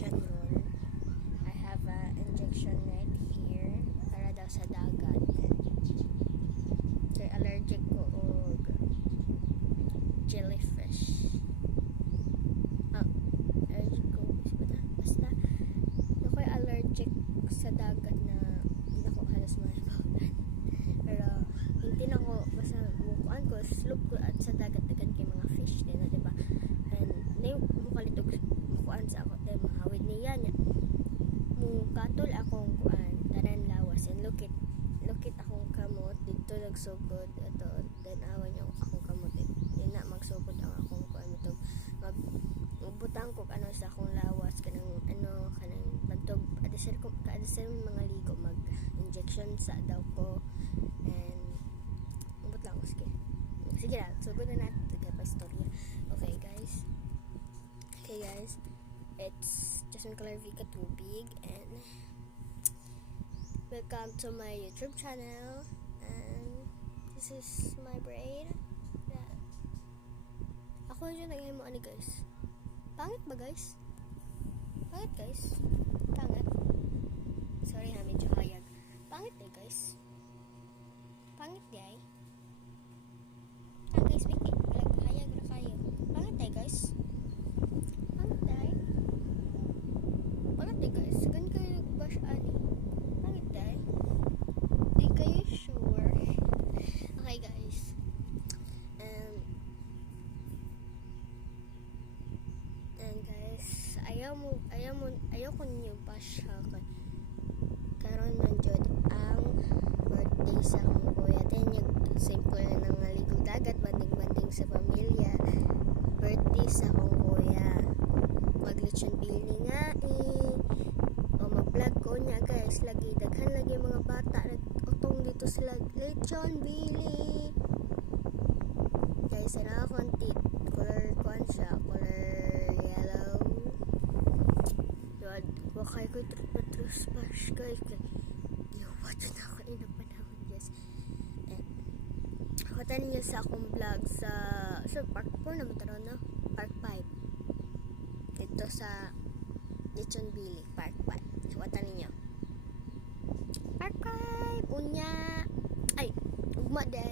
injection roll. I have a injection right here para daw sa dagat. Kay allergic ko og jellyfish. Allergic ko basta ako'y allergic sa dagat na hindi na ko halos mahibawan. Pero hindi na ko basta mukuan ko slope ko at sa dagat dagan kay mga fish din na diba. And na mukalitog mukuan sa ako tayo mahawid niya niya mukatol akong kuan tanan lawas and look it akong kamot dito nagsugod ito then awan niya akong kamot din na magsugod ang akong kuan ito magbutang ko ano sa akong lawas kanang bantog adisir mga ligo mag injection sa daw ko and ubot lang sige na sugod na natin pa istorya. Okay guys, it's Justin Clarvica Tubig and welcome to my YouTube channel, and this is my braid. Yeah. Ako yung nag-himo ani guys. Pangit ba guys? Pangit. Sorry ha, medyo hayag. Pangit eh guys. Pangit guys. Guys, wait. Hayag na kayo. Pangit eh guys. Pangit eh guys. Gan kayo nag-bash ani. Pangit eh. Di kayo sure. Okay guys. And guys, ayaw ko niyo bash ha. Karon man jud ang birthday sa akong kuya. Then yung simple na nangaligong dagat, banding-banding sa pamilya. Birthday sa akong kuya. Maglechon bili nga o mag-vlog ko niya guys. Daghan lagi mga bata nag-utong dito sila. Lechon bili. Guys, sana konti. Color kuan siya. Color yellow. Yun. Wakay ko trus bash guys. What na ako inapanahon guys. Katan niyo sa akong vlog sa Park 4 naman taron no? Park 5 dito sa Lechon Bili Park 5. Katan niyo Park 5 unya ay ugma day